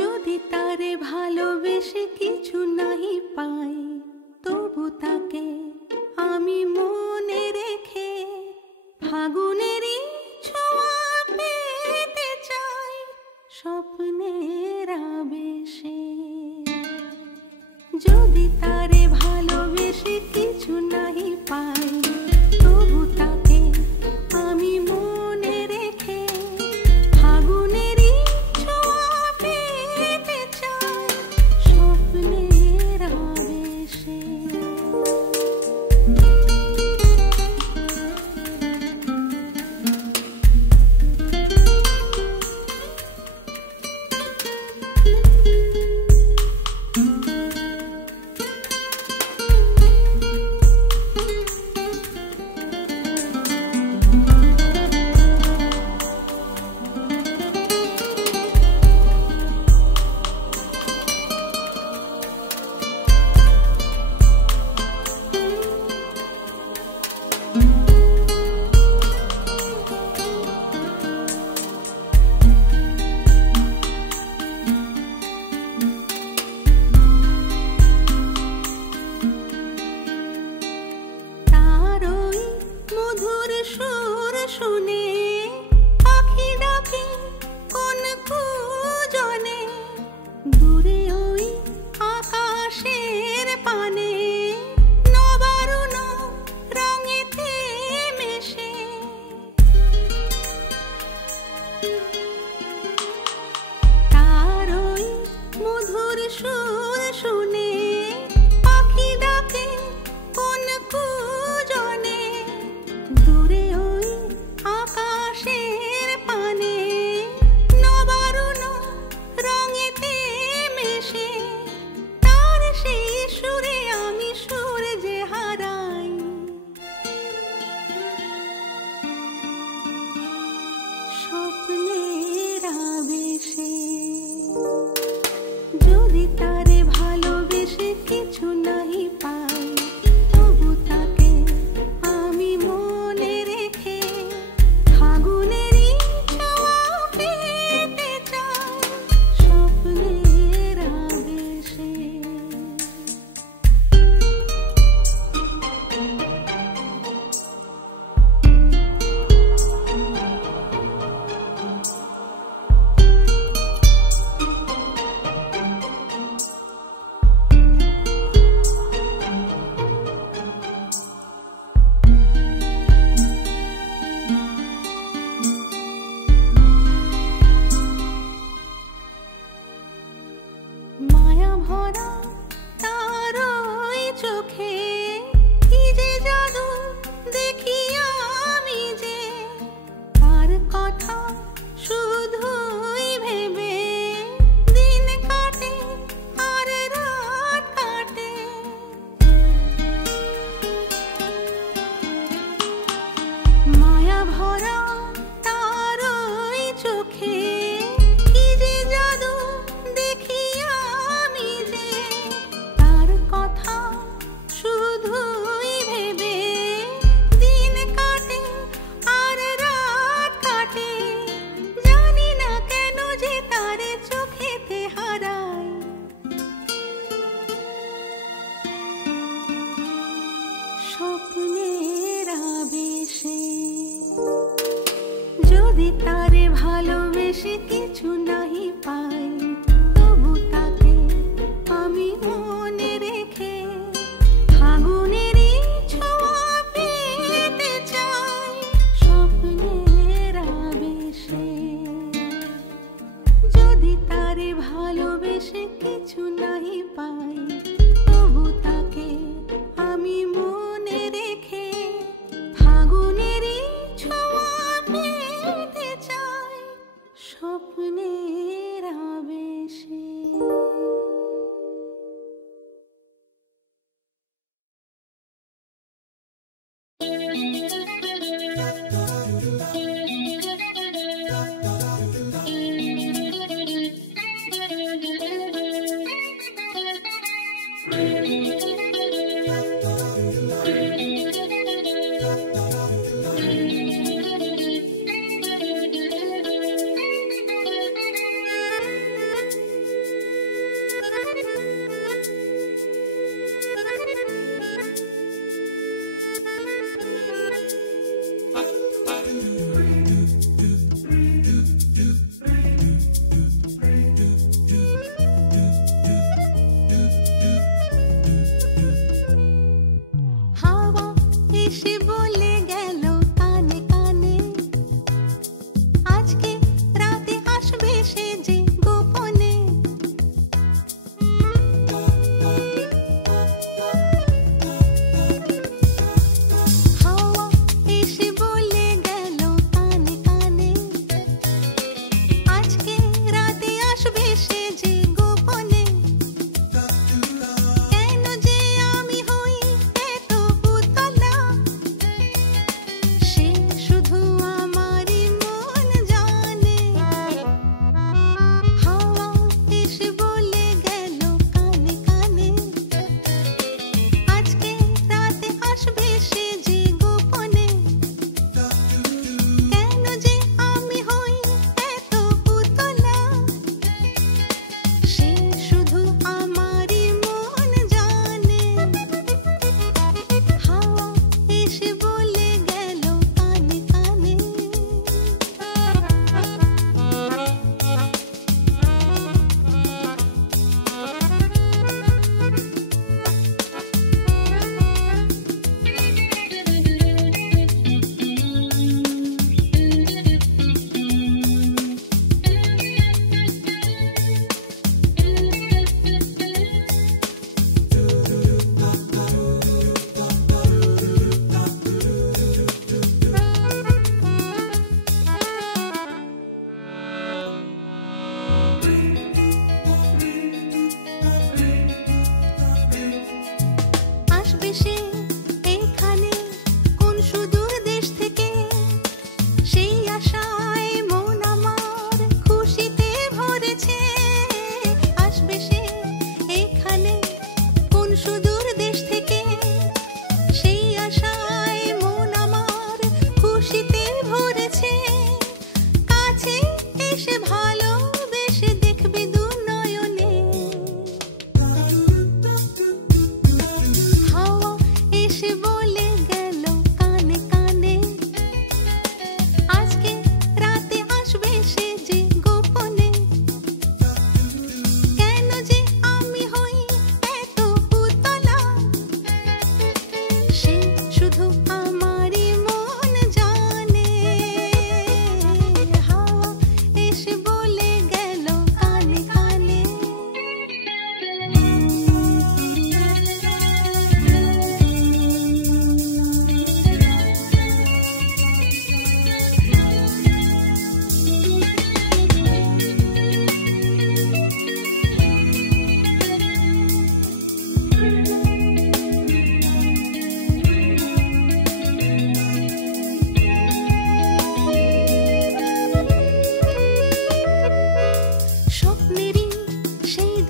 যদি তারে ভালোবেসে কিছু নাহি পাই, তবু তাকে আমি মনে রেখে ফাগুনেরই ছোঁয়া পেতে চাই স্বপ্নের আবেশে। যদি তারে ভালোবেসে কিছু নাহি পাই, তবু তাকে আমি মনে রেখে ফাগুনেরই ছোঁয়া পেতে চাই স্বপ্নের আবেশে। সুর শুনে পাখি ডাকে কোন কুজনে, দূরে ওই আকাশের পানে নবারুণ রঙেতে মেশে। তার ওই মধুর সুর শুনে পাখি ডাকে কোন কুজনে, দূরে ওই আকাশের পানে নবারুণ রঙেতে মেশে। তার সেই সুরে আমি সুর যে হারাই, স্বপ্নের আবেশে। যদি তারে ভালোবেসে কিছু নাহি পাই, তবু তাকে আমি মনে রেখে ফাগুনেরই ছোঁয়া পেতে চাই স্বপ্নের আবেশে। মায়া ভরা তার ওই চোখে কি যে জাদু দেখি আমি যে, তার কথা শুধুই ভেবে দিন কাটে আর রাত কাটে। মায়া ভরা তার ওই চোখে কি যে জাদু দেখি আমি যে,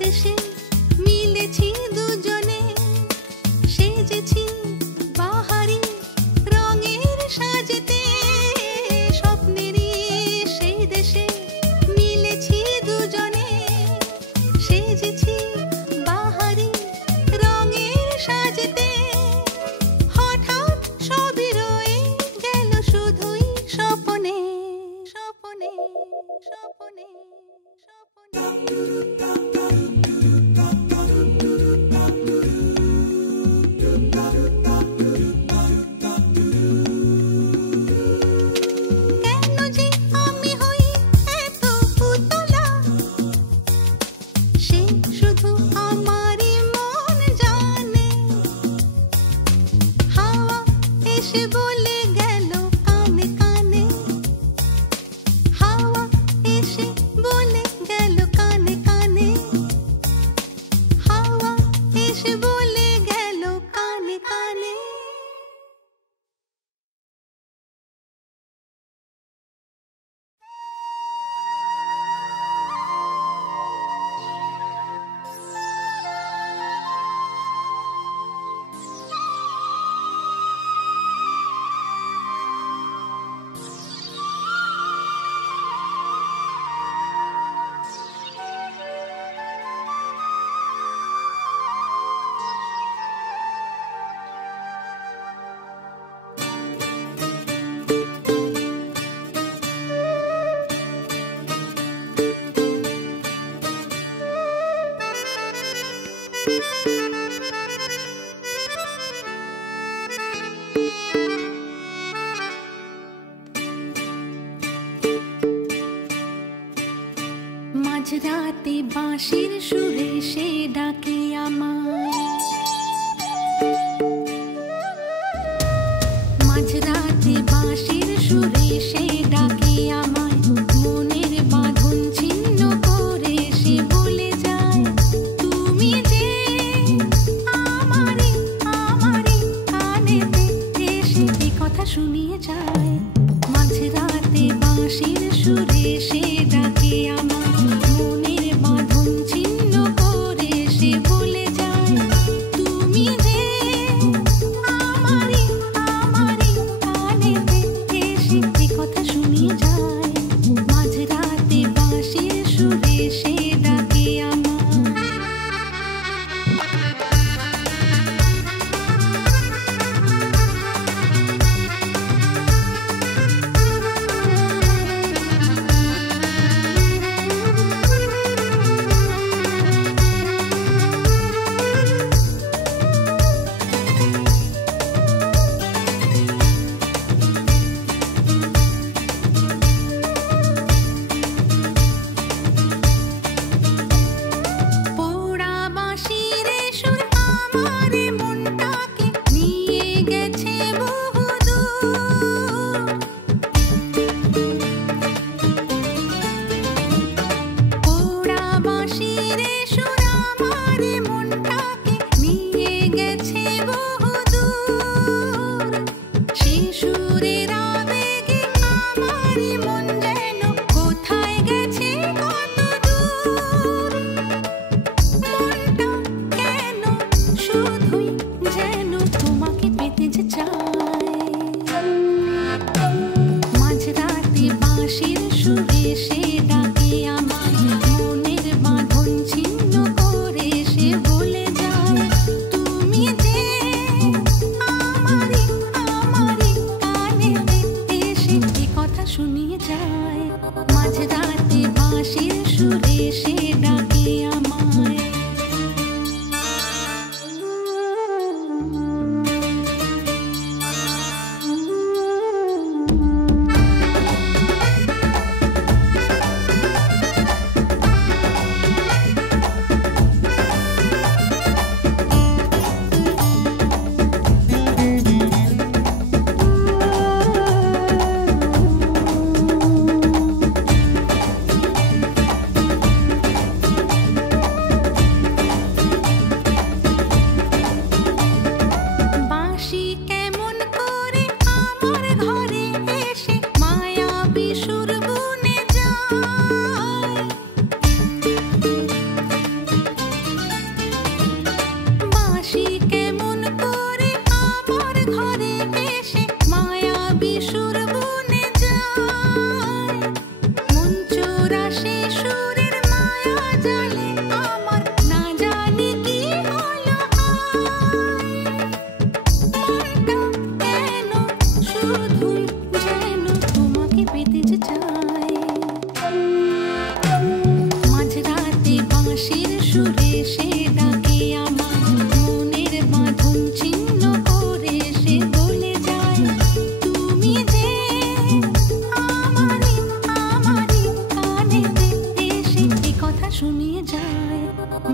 দেশে মিলেছি দুজনে, সেজেছি বাহারি রঙের সাজেতে। স্বপ্নেরই সেই দেশে মিলেছি দুজনে, সেজেছি বাহারি রঙের সাজেতে। হঠাৎ সবই রয়ে গেল শুধুই স্বপনে, স্বপনে, স্বপনে, কেন যে আমি হই এত উতলা, সে শুধু আমারই মন জানে। হাওয়া এসে বলে গেল কানে কানে, হাওয়া এসে বলে গেল কানে কানে, হাওয়া এসে বলে গেল কানে কানে। মাঝরাতে বাঁশির সুরে সে ডাকে আমায়, মাঝরাতে বাঁশির সুরে সে ডাকে আমায়। মনের বাঁধন ছিন্ন করে সে বলে যায়, তুমি যে আমারই আমারই কানেতে এসে এ কথা শুনিয়ে যায়। মাঝরাতে বাঁশির সুরে সে ডাকে আমায়, মনের বাঁধন ছিন্ন করে সে বলে যায়, তুমি যে সুরে সে ডাকে আমার মনের বাঁধন ছিন্ন করে সে বলে যায় তুমি যে আমারই আমারই কানেতে এসে এই কথা শুনিয়ে যায়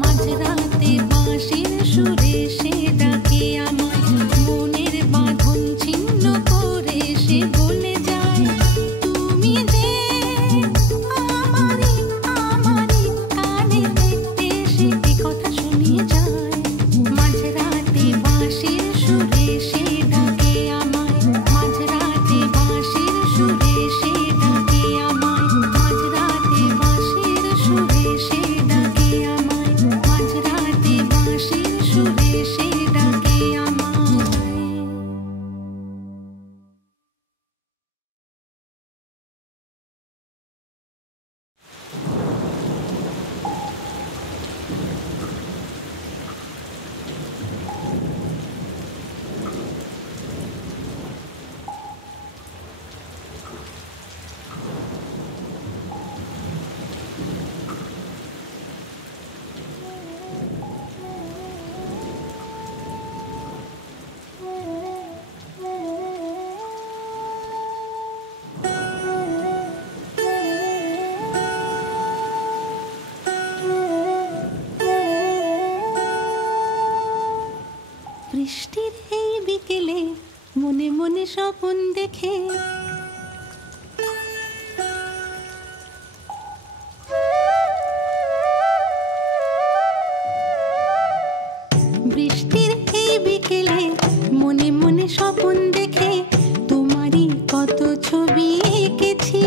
মাঝরাতে বাঁশির সুরে সে ডাকে আমার মনের বাঁধন ছিন্ন করে সে বলে যায় তুমি যে আমারই আমারই কানেতে এসে এই কথা শুনিয়ে যায় মাঝরাতে বাঁশির সুরে সে ডাকে আমায় মাঝরাতে বাঁশির সুরে সে ডাকে আমায় মাঝরাতে বাঁশির সুরে সে ডাকে আমায় মাঝরাতে বাঁশির সুরে সে ডাকে আমায়। বৃষ্টির এই বিকেলে মনে মনে স্বপ্ন দেখে বৃষ্টির এই বিকেলে মনে মনে স্বপ্ন দেখে তোমারই কত ছবি এঁকেছি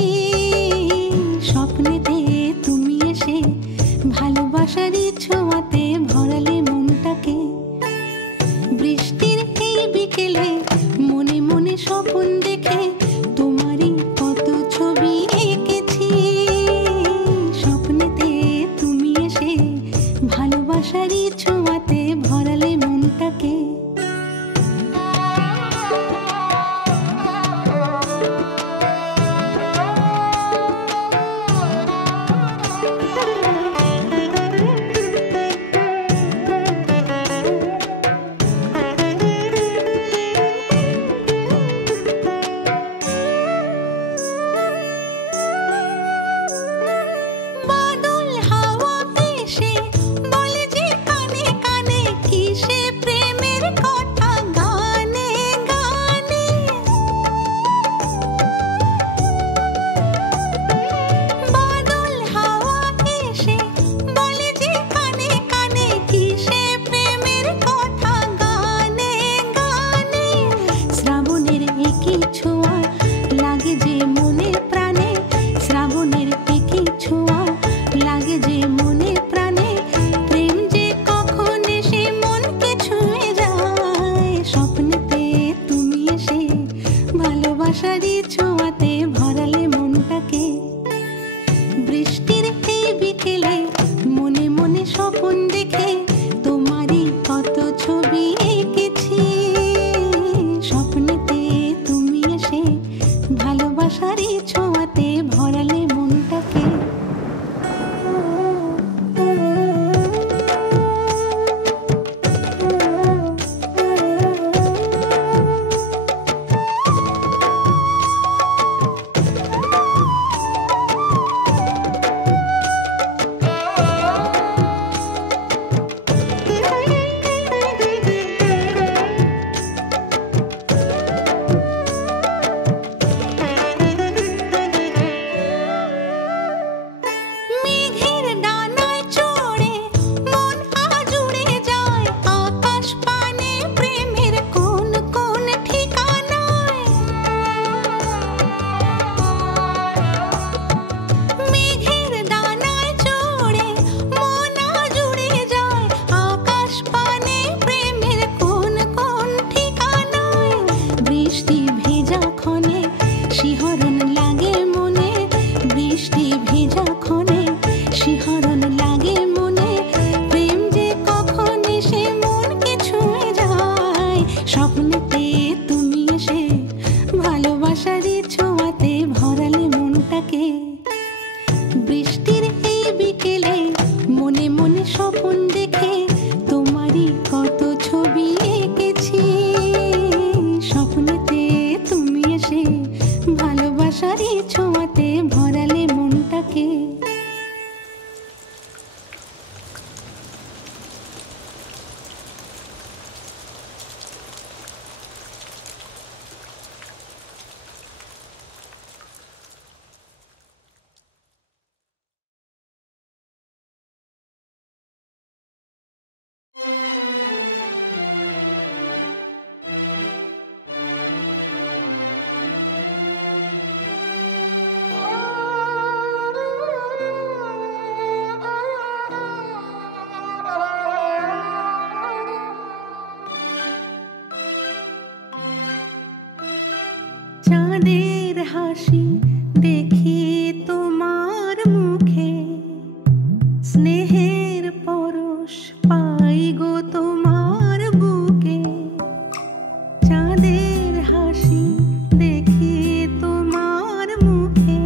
স্বপ্নেতে তুমি এসে ভালোবাসারই ছোঁয়াতে ভরালে মনটাকে বৃষ্টির এই বিকেলে মনে মনে স্বপ্ন দেখে তোমারই কত ছবি এঁকেছি স্বপ্নেতে তুমি এসে ভালোবাসারই ছোঁয়াতে ভরালে মনটাকে বাদল হাওয়া এসে বলে যে কানে কানে কিসে প্রেমে হাসি দেখি তোমার মুখে, স্নেহের পরশ পাই গো তোমার বুকে। চাঁদের হাসি দেখি তোমার মুখে,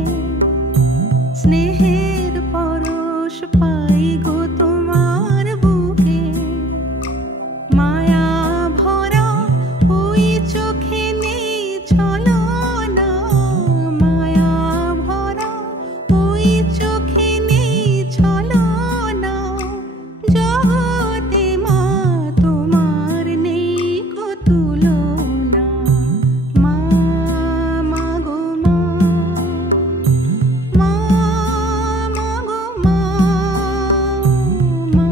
স্নেহের পরশ পাই গো তোমার বুকে। মায়া ভরা ওই চোখে নেই ছলনা, মায়া ভরা ওই চোখে নেই ছলনা। জগতে মা তোমার নেই কো তুলনা। মা মা গো মা, মা মা গো মা, মা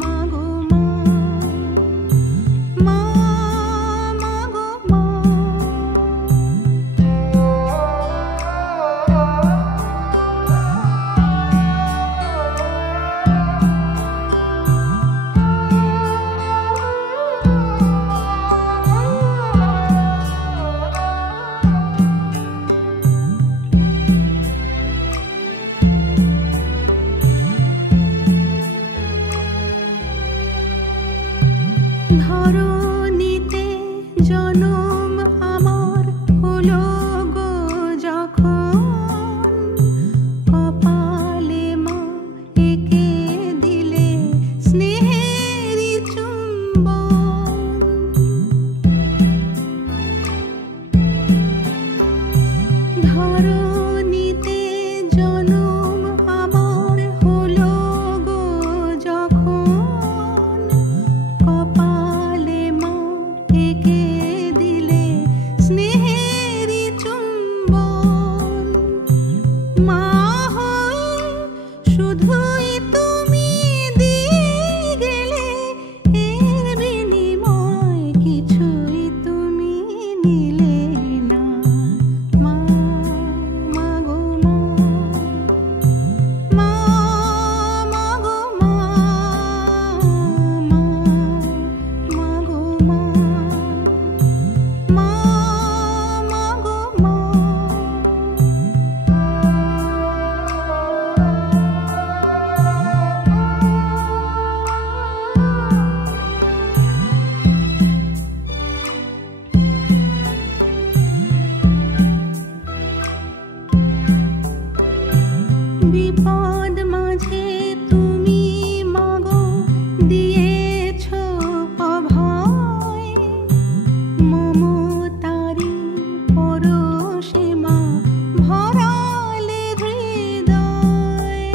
মা গো মা, মা মা গো মা। ধরণীতে জনম আমার হলো গো যখন, কপালে মা এঁকে দিলে স্নেহেরই চুম্বন। ধরণীতে জনম আমার হলো গো যখন, কপালে মা এঁকে দিলে স্নেহেরই চুম্বন। মা হয়ে শুধুই তুমি দিয়ে গেলে, এর বিনিময় কিছুই তুমি নিলে না। মা মা গো মা, মা মা গো মা, মা মা গো মা, মা মা গো মা। বিপদ মাঝে তুমি মাগো দিয়েছ অভয়, মমতারি পরশে মা ভরালে হৃদয়।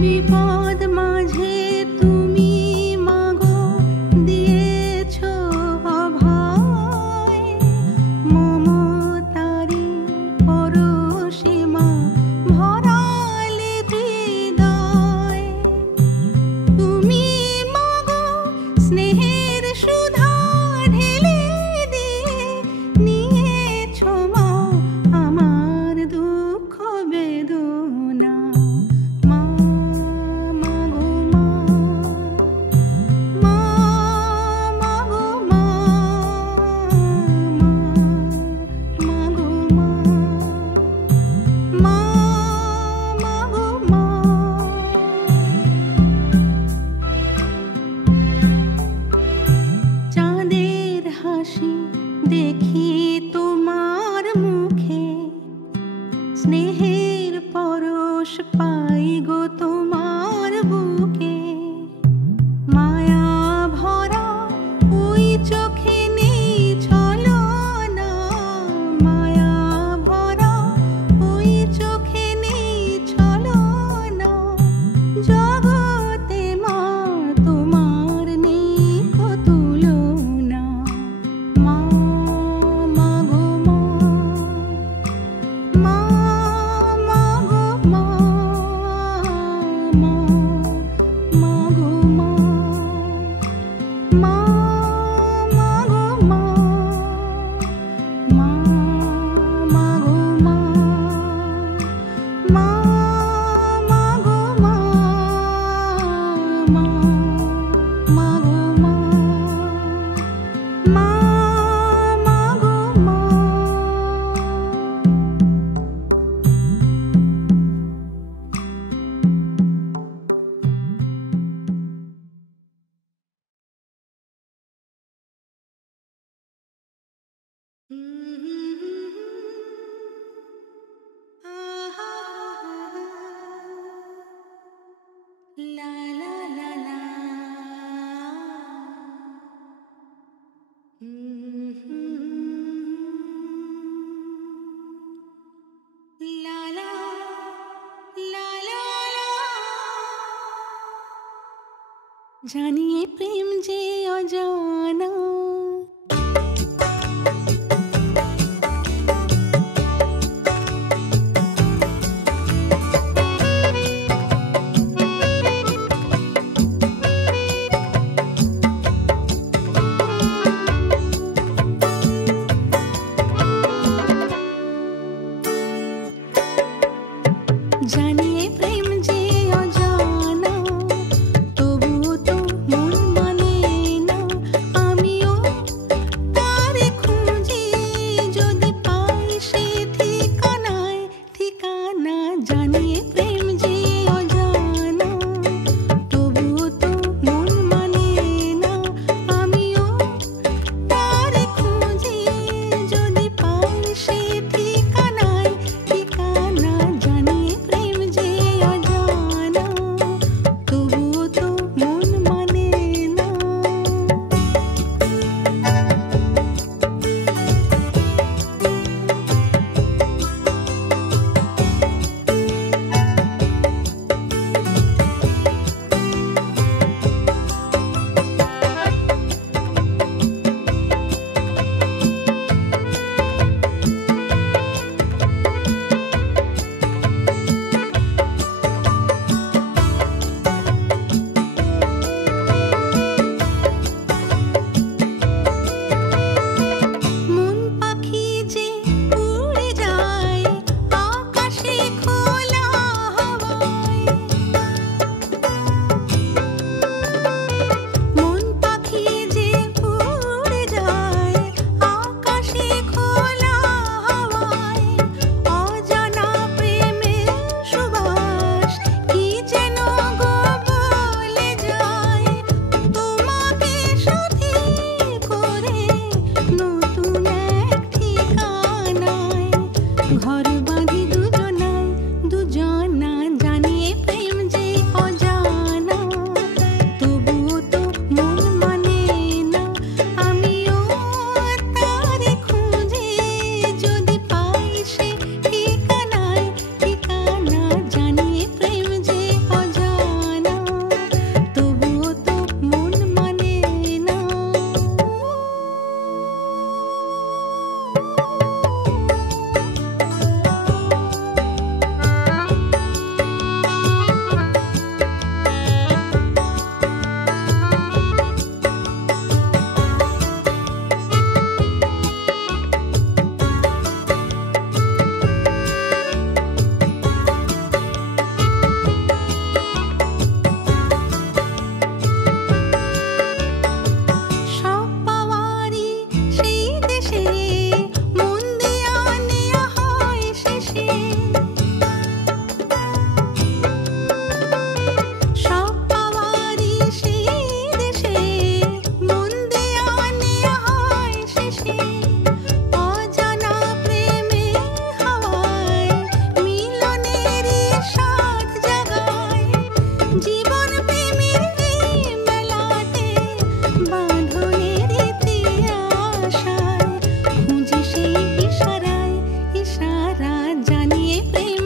বিপদ মাঝে তুমি মাগো দিয়েছ অভয়, মমতারি পরশে মা ভরালে হৃদয়। তুমি মাগো স্নেহের সুধা ঢেলে দিয়ে নিয়েছ মা আমার দুঃখ বেদনা। মা মা গো মা, মা মা গো মা, মা মা গো মা, মা মা গো মা। চাঁদের হাসি দেখি তোমার মুখে, স্নেহের পরশ পাই গো তোমার বুকে। মায়া ভরা ওই চোখে নেই ছলনা, মায়া ভরা ওই চোখে নেই ছলনা। জগতে মা তোমার নেই কো তুলনা। মা মা গো মা, মা মা গো মা, জানিয়ে প্রেম যে অজানা। জানিয়ে প্রেম যে অজানা, তবুও তো মন মানে না। আমিও তারে খুঁজি, যদি পাই সে ঠিকানায় ঠিকানা। জানিয়ে প্রেম যে অজানা, তবুও তো মন মানে না। আমিও তারে খুঁজি, যদি পাই সে ঠিকানায় ঠিকানা। জানিয়ে প্রেম যে অজানা, তবুও তো মন মানে না। মন পাখি যে উড়ে যায় আকাশে খোলা হাওয়ায়। মন পাখি যে উড়ে যায় আকাশে খোলা হাওয়ায়। অজানা প্রেমের সুবাস কি যেন গো বলে যায়। তোমাকে সাথী করে নতুন এক ঠিকানায় ঘর বাঁধি দুজনায় দুজনা। জানিয়ে প্রেম যে অজানা, তবুও তো মন মানে না। আমিও তারে খুঁজি, যদি পাই সে ঠিকানায় ঠিকানা। জানিয়ে প্রেম যে অজানা, তবুও তো মন মানে না। সব পাওয়ারই সেই দেশে মন দেয়া নেয়া হয় শেষে। সব পাওয়ারই সেই দেশে মন দেয়া নেয়া হয় শেষে। অজানা প্রেমে হাওয়ায় মিলনেরই স্বাদ জাগায়। জীবন প্রেমের এই মেলাতে বাঁধনের ইতি আশায় খুঁজি সেই ইশারায় ইশারা। জানিয়ে প্রেম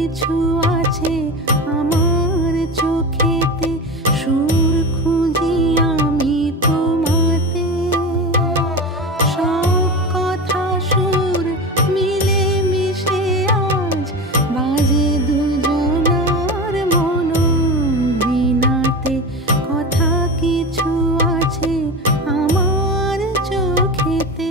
কিছু আছে আমার চোখেতে, সুর খুঁজি আমি তোমাতে। সব কথা সুর মিলে মিশে আজ বাজে দুজনার মনোবীণাতে। কথা কিছু আছে আমার চোখেতে।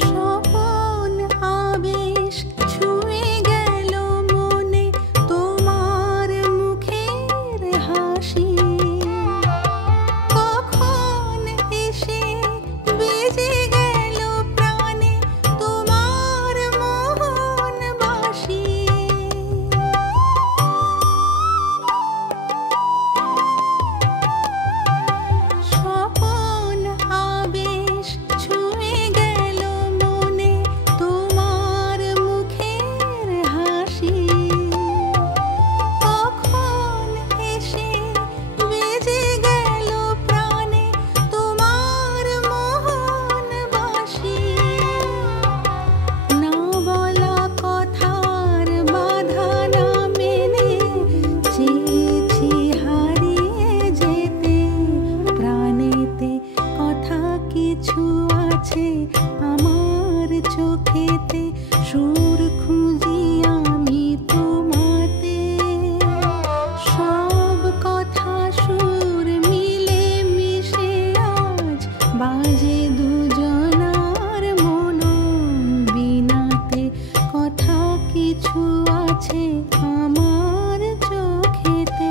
স্বপন আবেশ ছুঁয়ে গেল মনে, তোমার মুখের হাসি কখন এসে বেজে গেল প্রাণে, তোমার মোহন বাসি। স্বপন আবেশ ছুঁয়ে গেল মনে, তোমার মুখের হাসি কখন এসে বেজে গেল প্রাণে, তোমার মোহন বাসি। না বলা কথার বাধা না মেনে চেয়েছি হারিয়ে যেতে প্রাণেতে। কথা কিছু আছে আমার চোখেতে, সুর খুঁজি আমি তোমাতে। সব কথা সুর মিলে মিশে আজ বাজে দুজনার মনোবীণাতে। কথা কিছু আছে আমার চোখেতে।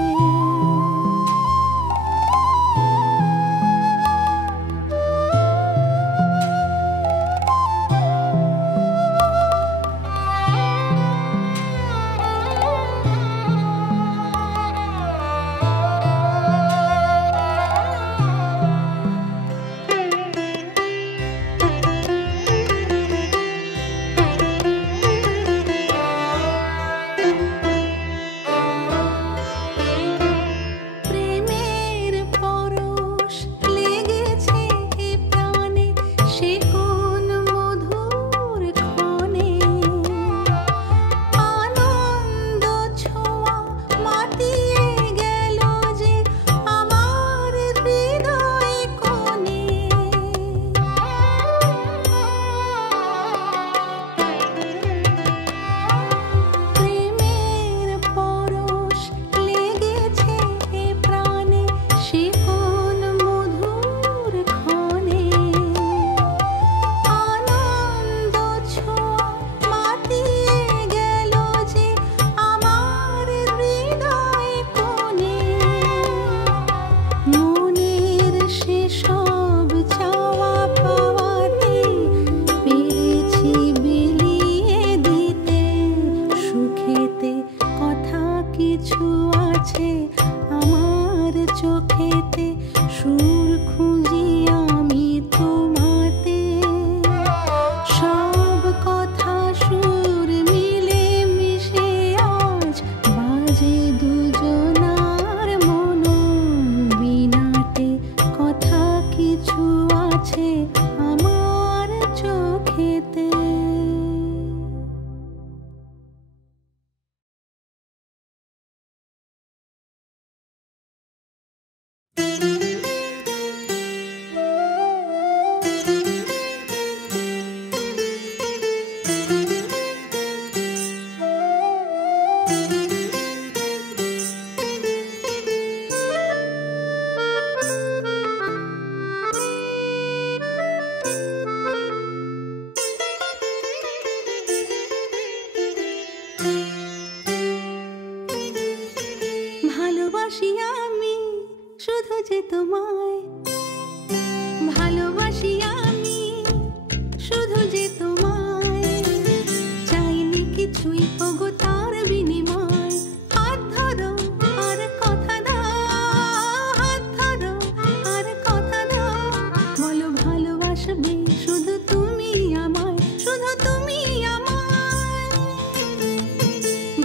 শুধু তুমি আমায়, শুধু তুমি আমায়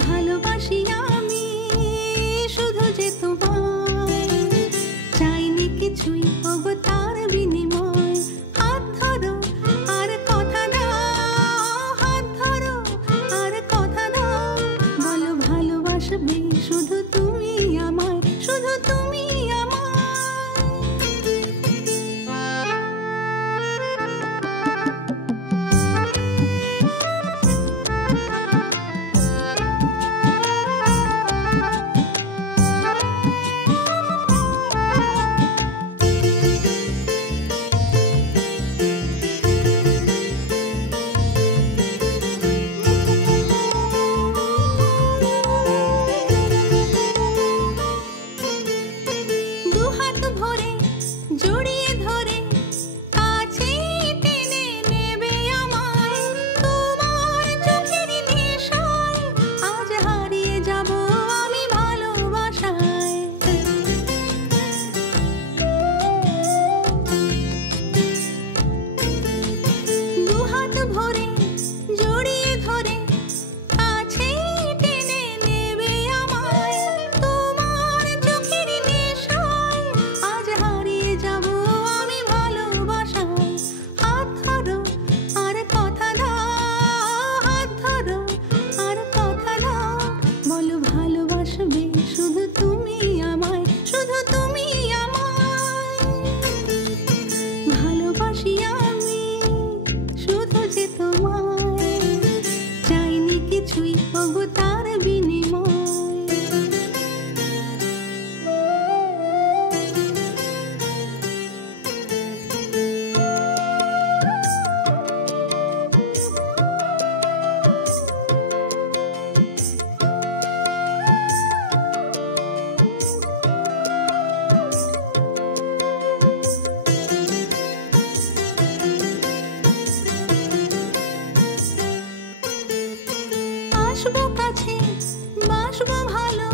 ভালোবাসি আমি, শুধু যে তোমায়। চাইনি কিছুই ওগো তার বিনিময়। হাত ধরো আর কথা দাও, হাত ধরো আর কথা দাও, বলো ভালোবাসবে শুধু তুমি আমায়, শুধু তুমি আমায়। দুহাত ভরে জড়িয়ে ধরে কাছে টেনে নেবে আমায়, তোমার চোখের নেশায় আজ হারিয়ে যাব আমি ভালোবাসায়। দুহাত ভরে জড়িয়ে ধরে কাছে টেনে নেবে আমায়, তোমার চোখের নেশায় আজ হারিয়ে যাব আমি ভালোবাসায়। হাত ধরো আর কথা দাও, হাত ধরো আর কথা দাও, বলো ভালোবাসবে শুধু তুমি আমায়, শুধু তুমি আমায় ভালোবাসি আমি, শুধু যে তোমায়। চাইনি কিছুই ওগো তার বিনিময়। আসবো কাছে, বাসবো ভালো,